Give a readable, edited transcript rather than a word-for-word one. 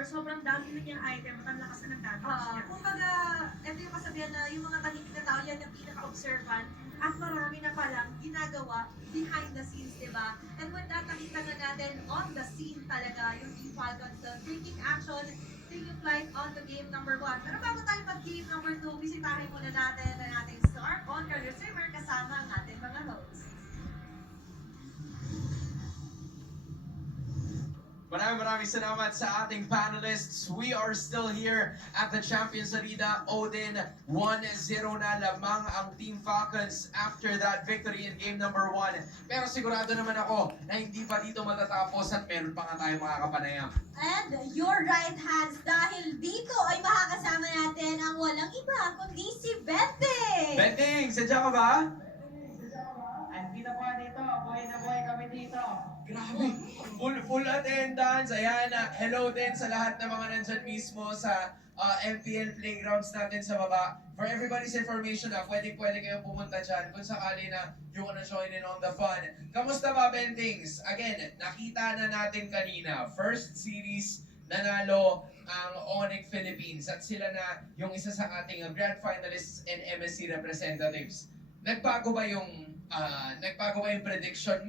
or sobrang dami na niyang item at ang lakas na ng damage niya. Kumbaga, ito yung kasabihan na yung mga tahimik na tao, yan yung pinaka-observant at marami na palang ginagawa behind the scenes, di ba? And with that, nakita na natin on the scene talaga yung Team Falcons taking action, taking flight on the game number 1. Pero bago tayo mag-game number 2, bisitahin muna natin ang ating star on career swimmer kasama ang ating mga hosts. Maraming salamat sa ating panelists. We are still here at the Champions Arena. Odin, 1-0 na lamang ang Team Falcons after that victory in game number 1. Pero sigurado naman ako na hindi pa dito matatapos at meron pa nga tayong mga kapanayam. And your right hands dahil dito ay makakasama natin ang walang iba kundi si Bente! Bending, sadya ka ba? Andito po dito, buhay na buhay kami dito. Grabe, full attendance. Ayan, hello din sa lahat ng mga nandyan mismo sa MPL playgrounds natin sa baba. For everybody's information, pwede kayong pumunta dyan kung sakali na you wanna join in on the fun. Kamusta ba, Bentings? Again, nakita na natin kanina, first series nanalo ang Onyx Philippines at sila na yung isa sa ating grand finalists and MSC representatives. Nagbago ba yung prediction mo?